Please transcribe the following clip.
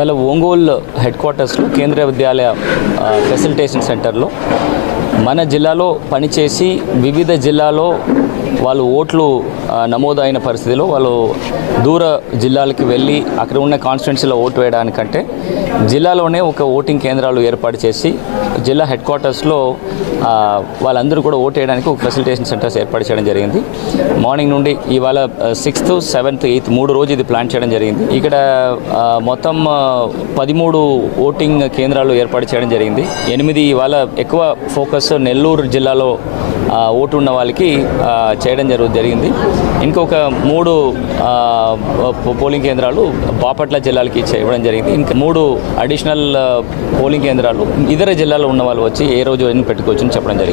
ఇవాళ ఒంగోలు హెడ్ క్వార్టర్స్లో కేంద్రీయ విద్యాలయ ఫెసిలిటేషన్ సెంటర్లో మన జిల్లాలో పనిచేసి వివిధ జిల్లాలో వాళ్ళు ఓట్లు నమోదైన పరిస్థితిలో వాళ్ళు దూర జిల్లాలకి వెళ్ళి అక్కడ ఉన్న కాన్స్టిట్యున్సీలో ఓటు వేయడానికంటే జిల్లాలోనే ఒక ఓటింగ్ కేంద్రాలు ఏర్పాటు చేసి జిల్లా హెడ్ క్వార్టర్స్లో వాళ్ళందరూ కూడా ఓటు వేయడానికి ఒక ఫెసిలిటేషన్ సెంటర్స్ ఏర్పాటు చేయడం జరిగింది. మార్నింగ్ నుండి ఇవాళ 6th, 7th, 8th 3 రోజు ఇది ప్లాన్ చేయడం జరిగింది. ఇక్కడ మొత్తం 13 ఓటింగ్ కేంద్రాలు ఏర్పాటు చేయడం జరిగింది. 8 ఇవాళ ఎక్కువ ఫోకస్ నెల్లూరు జిల్లాలో ఓటు ఉన్న వాళ్ళకి చేయడం జరిగింది. ఇంకొక 3 పోలింగ్ కేంద్రాలు బాపట్ల జిల్లాలకి ఇవ్వడం జరిగింది. ఇంకా 3 అడిషనల్ పోలింగ్ కేంద్రాలు ఇతర జిల్లాలో ఉన్న వాళ్ళు వచ్చి ఏ రోజు పెట్టుకోవచ్చని చెప్పడం జరిగింది.